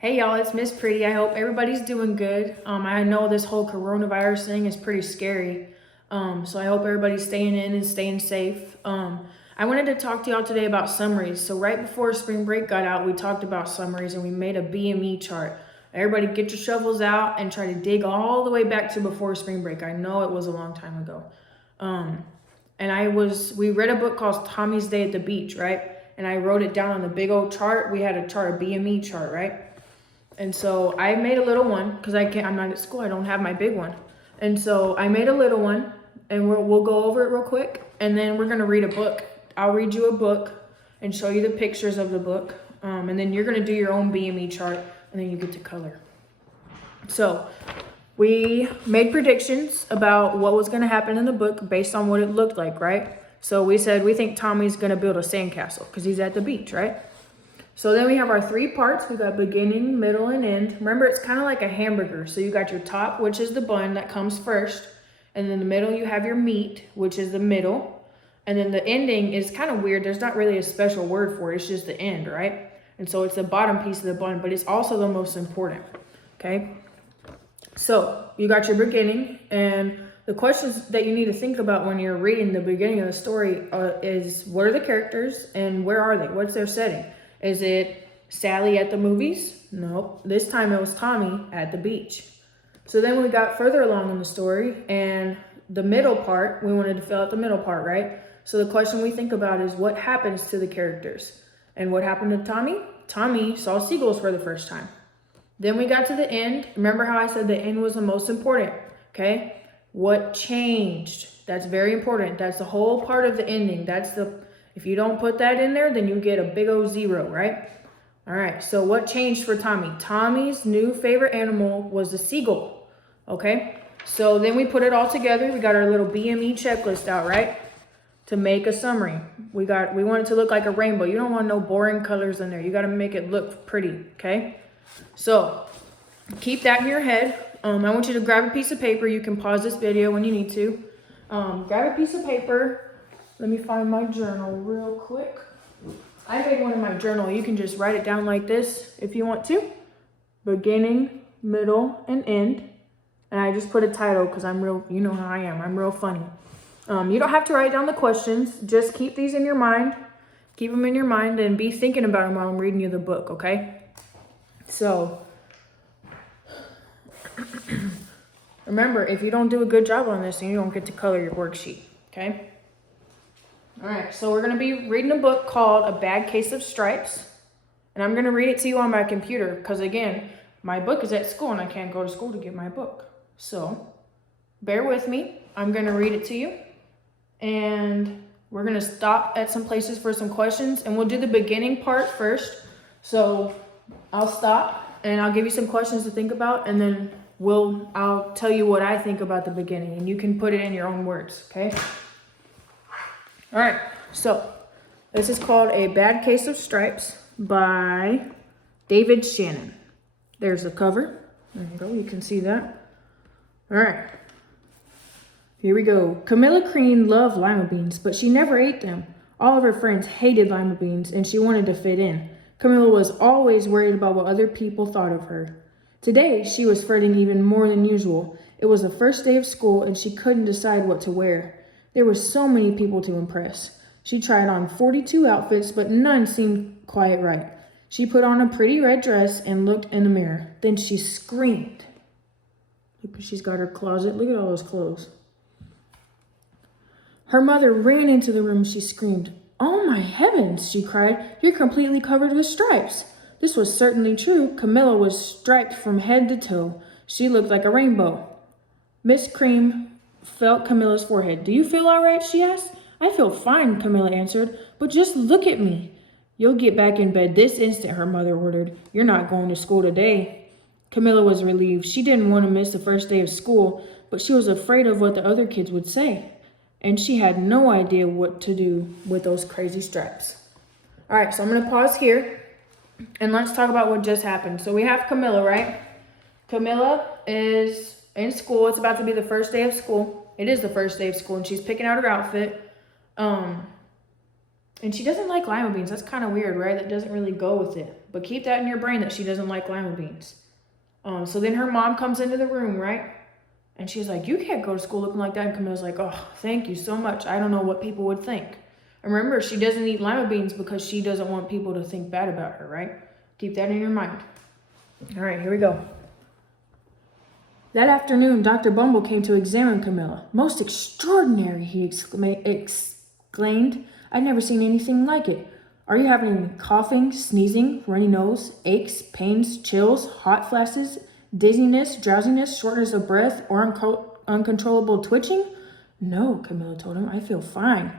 Hey y'all, it's Miss Priddy. I hope everybody's doing good. I know this whole coronavirus thing is pretty scary. So I hope everybody's staying in and staying safe. I wanted to talk to y'all today about summaries. So right before spring break got out, we talked about summaries and we made a BME chart. Everybody get your shovels out and try to dig all the way back to before spring break. I know it was a long time ago. We read a book called Tommy's Day at the Beach, right? And I wrote it down on the big old chart. We had a chart, a BME chart, right? And so I made a little one because I'm not at school. I don't have my big one. And so I made a little one and we'll go over it real quick. And then we're going to read a book. I'll read you a book and show you the pictures of the book. And then you're going to do your own BME chart and then you get to color. So we made predictions about what was going to happen in the book based on what it looked like, right? So we said we think Tommy's going to build a sandcastle because he's at the beach, right? So then we have our three parts. We got beginning, middle, and end. Remember, it's kind of like a hamburger. So you got your top, which is the bun that comes first. And then the middle, you have your meat, which is the middle. And then the ending is kind of weird. There's not really a special word for it. It's just the end, right? And so it's the bottom piece of the bun, but it's also the most important, okay? So you got your beginning, and the questions that you need to think about when you're reading the beginning of the story is, what are the characters and where are they? What's their setting? Is it Sally at the movies? Nope. This time it was Tommy at the beach. So then we got further along in the story, and the middle part, we wanted to fill out the middle part, right? So the question we think about is, what happens to the characters? And what happened to Tommy? Tommy saw seagulls for the first time. Then we got to the end. Remember how I said the end was the most important, okay? What changed? That's very important. That's the whole part of the ending. If you don't put that in there, then you get a big O 0, right? All right, so what changed for Tommy? Tommy's new favorite animal was the seagull, okay? So then we put it all together. We got our little BME checklist out, right? To make a summary. We want it to look like a rainbow. You don't want no boring colors in there. You got to make it look pretty, okay? So keep that in your head. I want you to grab a piece of paper. You can pause this video when you need to. Grab a piece of paper. Let me find my journal real quick. I made one in my journal. You can just write it down like this if you want to. Beginning, middle, and end. And I just put a title because I'm real, you know how I am. I'm real funny. You don't have to write down the questions. Just keep these in your mind. Keep them in your mind and be thinking about them while I'm reading you the book, okay? So, remember, if you don't do a good job on this, then you don't get to color your worksheet, okay? All right, so we're going to be reading a book called A Bad Case of Stripes. And I'm going to read it to you on my computer because, again, my book is at school and I can't go to school to get my book. So bear with me. I'm going to read it to you. And we're going to stop at some places for some questions. And we'll do the beginning part first. So I'll stop and I'll give you some questions to think about. And then I'll tell you what I think about the beginning. And you can put it in your own words, okay? All right, so this is called A Bad Case of Stripes by David Shannon. There's the cover. There you go, you can see that. All right, here we go. Camilla Crean loved lima beans, but she never ate them. All of her friends hated lima beans, and she wanted to fit in. Camilla was always worried about what other people thought of her. Today, she was fretting even more than usual. It was the first day of school, and she couldn't decide what to wear. There were so many people to impress. She tried on 42 outfits, but none seemed quite right. She put on a pretty red dress and looked in the mirror. Then she screamed. Look, she's got her closet. Look at all those clothes. Her mother ran into the room. She screamed, "Oh my heavens," she cried. "You're completely covered with stripes." This was certainly true. Camilla was striped from head to toe. She looked like a rainbow. Miss Cream felt Camilla's forehead. "Do you feel all right?" she asked. "I feel fine," Camilla answered, "but just look at me." "You'll get back in bed this instant," her mother ordered. "You're not going to school today." Camilla was relieved. She didn't want to miss the first day of school, but she was afraid of what the other kids would say. And she had no idea what to do with those crazy stripes. All right, so I'm going to pause here, and let's talk about what just happened. So we have Camilla, right? Camilla is in school. It's about to be the first day of school. It is the first day of school, and she's picking out her outfit. And she doesn't like lima beans. That's kind of weird, right? That doesn't really go with it. But keep that in your brain that she doesn't like lima beans. So then her mom comes into the room, right? And she's like, you can't go to school looking like that. And Camilla's like, oh, thank you so much. I don't know what people would think. And remember, she doesn't eat lima beans because she doesn't want people to think bad about her, right? Keep that in your mind. All right, here we go. That afternoon, Dr. Bumble came to examine Camilla. Most extraordinary, he exclaimed. I've never seen anything like it. Are you having any coughing, sneezing, runny nose, aches, pains, chills, hot flashes, dizziness, drowsiness, shortness of breath, or uncontrollable twitching? No, Camilla told him. I feel fine.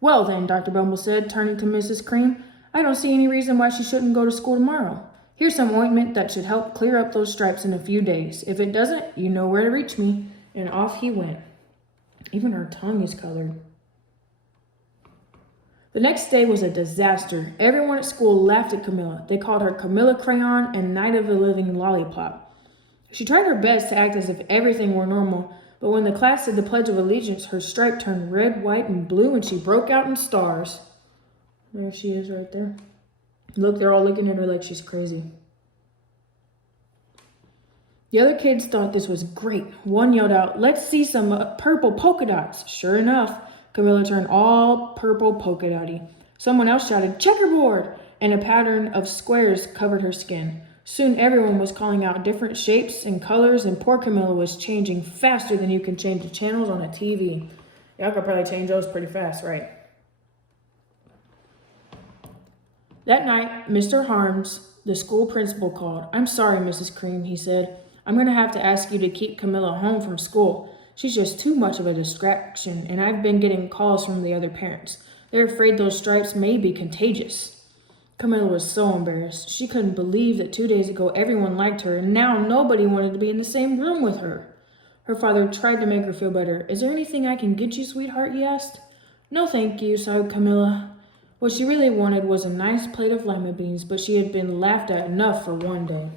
Well then, Dr. Bumble said, turning to Mrs. Cream, I don't see any reason why she shouldn't go to school tomorrow. Here's some ointment that should help clear up those stripes in a few days. If it doesn't, you know where to reach me. And off he went. Even her tongue is colored. The next day was a disaster. Everyone at school laughed at Camilla. They called her Camilla Crayon and Night of the Living Lollipop. She tried her best to act as if everything were normal, but when the class did the Pledge of Allegiance, her stripe turned red, white, and blue, and she broke out in stars. There she is right there. Look, they're all looking at her like she's crazy. The other kids thought this was great. One yelled out, let's see some purple polka dots. Sure enough, Camilla turned all purple polka dotty. Someone else shouted, checkerboard, and a pattern of squares covered her skin. Soon everyone was calling out different shapes and colors, and poor Camilla was changing faster than you can change the channels on a TV. Y'all could probably change those pretty fast, right? That night, Mr. Harms, the school principal, called. I'm sorry, Mrs. Cream, he said. I'm going to have to ask you to keep Camilla home from school. She's just too much of a distraction, and I've been getting calls from the other parents. They're afraid those stripes may be contagious. Camilla was so embarrassed. She couldn't believe that 2 days ago everyone liked her, and now nobody wanted to be in the same room with her. Her father tried to make her feel better. Is there anything I can get you, sweetheart? He asked. No, thank you, sighed Camilla. What she really wanted was a nice plate of lima beans, but she had been laughed at enough for one day.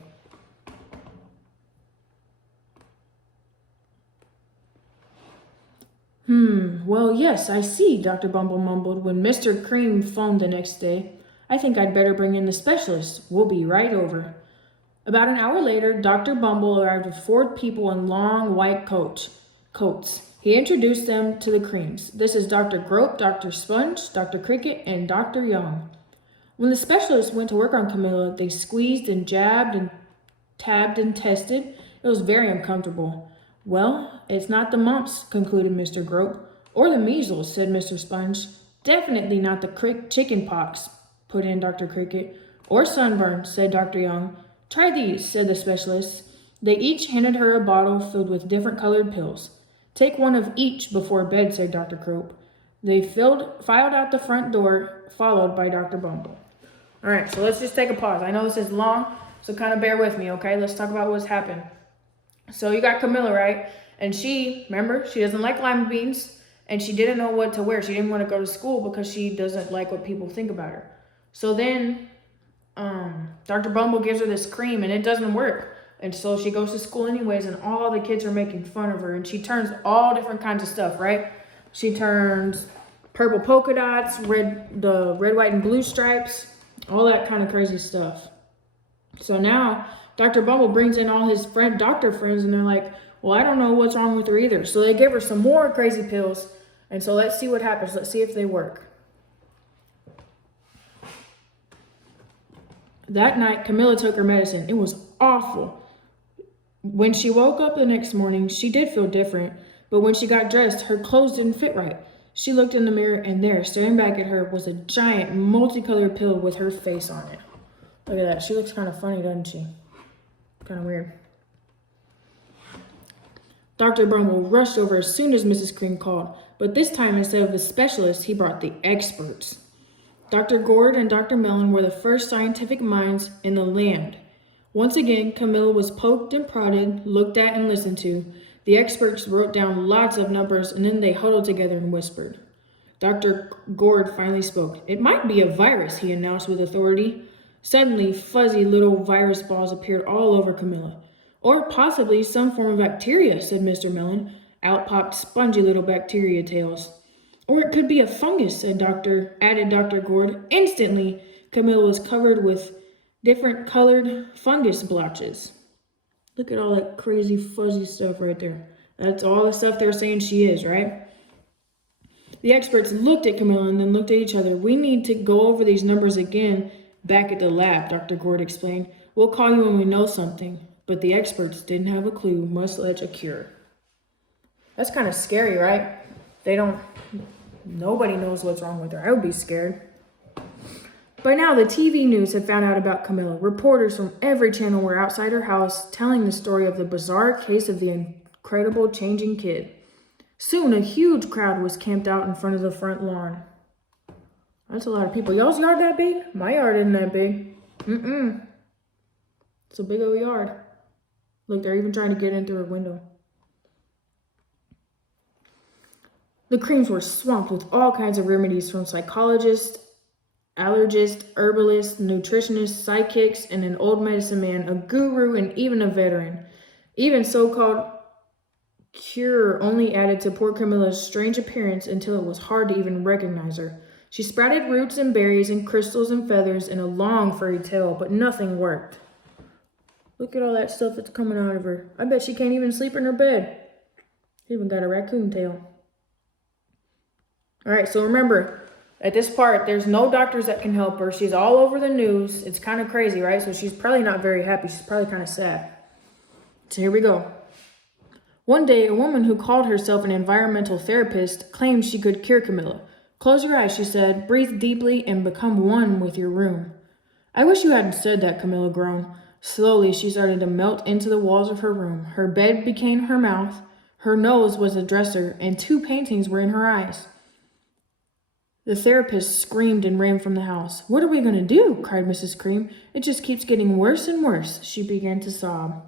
Well, yes, I see, Dr. Bumble mumbled when Mr. Cream phoned the next day. I think I'd better bring in the specialist. We'll be right over. About an hour later, Dr. Bumble arrived with 4 people in long white coats. He introduced them to the Creams. This is Dr. Grope, Dr. Sponge, Dr. Cricket, and Dr. Young. When the specialists went to work on Camilla, they squeezed and jabbed and tabbed and tested. It was very uncomfortable. Well, it's not the mumps, concluded Mr. Grope. Or the measles, said Mr. Sponge. Definitely not the chicken pox, put in Dr. Cricket. Or sunburn, said Dr. Young. Try these, said the specialist. They each handed her a bottle filled with different colored pills. Take one of each before bed, said Dr. Grope. They filed out the front door, followed by Dr. Bumble. All right, so let's just take a pause. I know this is long, so kind of bear with me, okay? Let's talk about what's happened. So you got Camilla, right? And remember, she doesn't like lima beans, and she didn't know what to wear. She didn't want to go to school because she doesn't like what people think about her. So then Dr. Bumble gives her this cream, and it doesn't work. And so she goes to school anyways, and all the kids are making fun of her. And she turns all different kinds of stuff, right? She turns purple polka dots, the red, white, and blue stripes, all that kind of crazy stuff. So now Dr. Bumble brings in all his doctor friends, and they're like, well, I don't know what's wrong with her either. So they give her some more crazy pills. And so let's see what happens. Let's see if they work. That night, Camilla took her medicine. It was awful. When she woke up the next morning, she did feel different, but when she got dressed, her clothes didn't fit right. She looked in the mirror, and there, staring back at her, was a giant multicolored pill with her face on it. Look at that. She looks kind of funny, doesn't she? Kind of weird. Dr. Bumble rushed over as soon as Mrs. Cream called, but this time, instead of the specialist, he brought the experts. Dr. Gord and Dr. Mellon were the first scientific minds in the land. Once again, Camilla was poked and prodded, looked at and listened to. The experts wrote down lots of numbers, and then they huddled together and whispered. Dr. Gord finally spoke. It might be a virus, he announced with authority. Suddenly, fuzzy little virus balls appeared all over Camilla. Or possibly some form of bacteria, said Mr. Mellon. Out popped spongy little bacteria tails. Or it could be a fungus, added Dr. Gord. Instantly, Camilla was covered with different colored fungus blotches. Look at all that crazy fuzzy stuff right there. That's all the stuff they're saying she is, right? The experts looked at Camilla and then looked at each other. We need to go over these numbers again back at the lab, Dr. Gord explained. We'll call you when we know something. But the experts didn't have a clue, much less a cure. That's kind of scary, right? Nobody knows what's wrong with her. I would be scared. By now, the TV news had found out about Camilla. Reporters from every channel were outside her house telling the story of the bizarre case of the incredible changing kid. Soon, a huge crowd was camped out in front of the front lawn. That's a lot of people. Y'all's yard that big? My yard isn't that big. It's a big old yard. Look, they're even trying to get in through a window. The creams were swamped with all kinds of remedies from psychologists, allergists, herbalists, nutritionists, psychics, and an old medicine man, a guru, and even a veteran. Even so-called cure only added to poor Camilla's strange appearance until it was hard to even recognize her. She sprouted roots and berries and crystals and feathers and a long furry tail, but nothing worked. Look at all that stuff that's coming out of her. I bet she can't even sleep in her bed. She even got a raccoon tail. All right, so remember, at this part, there's no doctors that can help her. She's all over the news. It's kind of crazy, right? So she's probably not very happy. She's probably kind of sad. So here we go. One day, a woman who called herself an environmental therapist claimed she could cure Camilla. Close your eyes, she said. Breathe deeply and become one with your room. I wish you hadn't said that, Camilla groaned. Slowly, she started to melt into the walls of her room. Her bed became her mouth. Her nose was a dresser, and 2 paintings were in her eyes. The therapist screamed and ran from the house. What are we going to do? Cried Mrs. Cream. It just keeps getting worse and worse. She began to sob.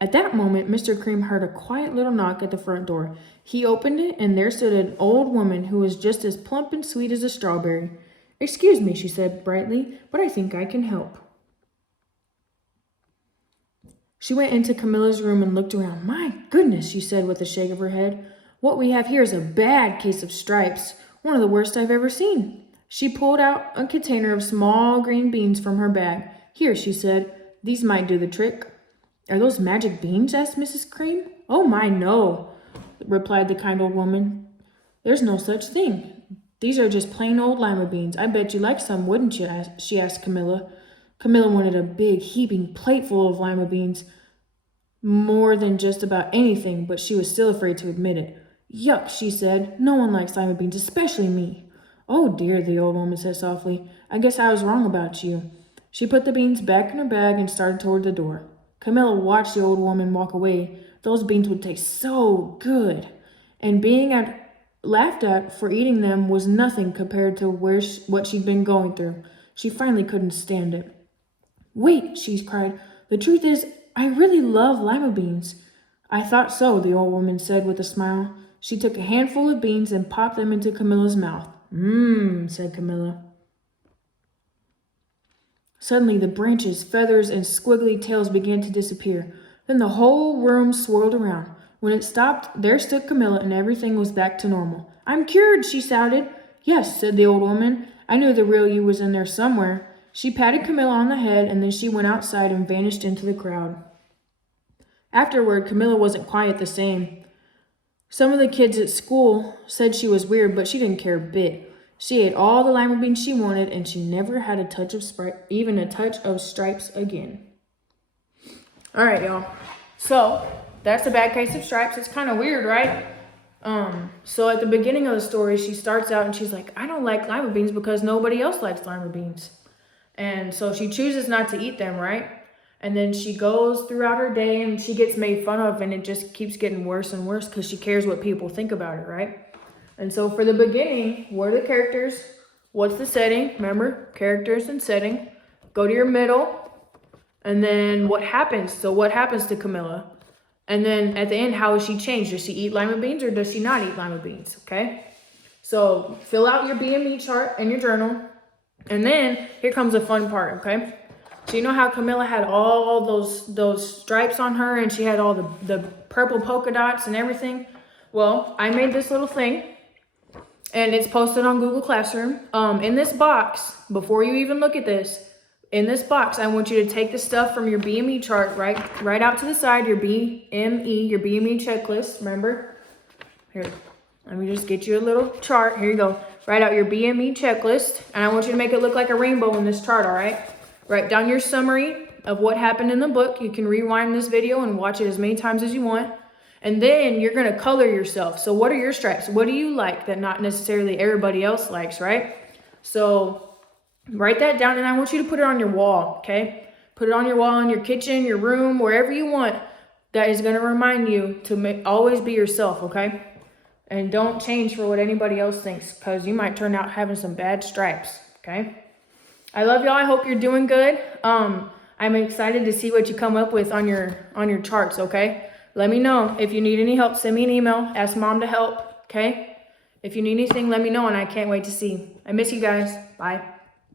At that moment, Mr. Cream heard a quiet little knock at the front door. He opened it, and there stood an old woman who was just as plump and sweet as a strawberry. Excuse me, she said brightly, but I think I can help. She went into Camilla's room and looked around. My goodness, she said with a shake of her head. What we have here is a bad case of stripes, one of the worst I've ever seen. She pulled out a container of small green beans from her bag. Here, she said, these might do the trick. Are those magic beans? Asked Mrs. Cream. Oh my, no, replied the kind old woman. There's no such thing. These are just plain old lima beans. I bet you like some, wouldn't you? She asked Camilla. Camilla wanted a big, heaping plate full of lima beans, more than just about anything, but she was still afraid to admit it. Yuck, she said. No one likes lima beans, especially me. Oh dear, the old woman said softly. I guess I was wrong about you. She put the beans back in her bag and started toward the door. Camilla watched the old woman walk away. Those beans would taste so good. And being laughed at for eating them was nothing compared to what she'd been going through. She finally couldn't stand it. Wait, she cried. The truth is, I really love lima beans. I thought so, the old woman said with a smile. She took a handful of beans and popped them into Camilla's mouth. Said Camilla. Suddenly, the branches, feathers, and squiggly tails began to disappear. Then the whole room swirled around. When it stopped, there stood Camilla, and everything was back to normal. I'm cured, she shouted. Yes, said the old woman. I knew the real you was in there somewhere. She patted Camilla on the head, and then she went outside and vanished into the crowd. Afterward, Camilla wasn't quite the same. Some of the kids at school said she was weird, but she didn't care a bit. She ate all the lima beans she wanted, and she never had even a touch of stripes again. All right, y'all. So that's a bad case of stripes. It's kind of weird, right? So at the beginning of the story, she starts out and she's like, I don't like lima beans because nobody else likes lima beans. And so she chooses not to eat them, right? And then she goes throughout her day and she gets made fun of, and it just keeps getting worse and worse because she cares what people think about her, right? And so for the beginning, what are the characters? What's the setting? Remember, characters and setting. Go to your middle. And then what happens? So what happens to Camilla? And then at the end, how is she changed? Does she eat lima beans or does she not eat lima beans? Okay? So fill out your BME chart and your journal. And then here comes the fun part, okay? So you know how Camilla had all those stripes on her and she had all the purple polka dots and everything? Well, I made this little thing and it's posted on Google Classroom. In this box, before you even look at this, in this box, I want you to take the stuff from your BME chart, right out to the side, your BME checklist, remember? Here, let me just get you a little chart. Here you go. Write out your BME checklist, and I want you to make it look like a rainbow in this chart, all right? Write down your summary of what happened in the book. You can rewind this video and watch it as many times as you want. And then you're gonna color yourself. So what are your stripes? What do you like that not necessarily everybody else likes, right? So write that down, and I want you to put it on your wall, okay? Put it on your wall in your kitchen, your room, wherever you want. That is gonna remind you to always be yourself, okay? And don't change for what anybody else thinks, because you might turn out having some bad stripes, okay? I love y'all. I hope you're doing good. I'm excited to see what you come up with on your charts, okay? Let me know. If you need any help, send me an email. Ask Mom to help, okay? If you need anything, let me know, and I can't wait to see. I miss you guys. Bye.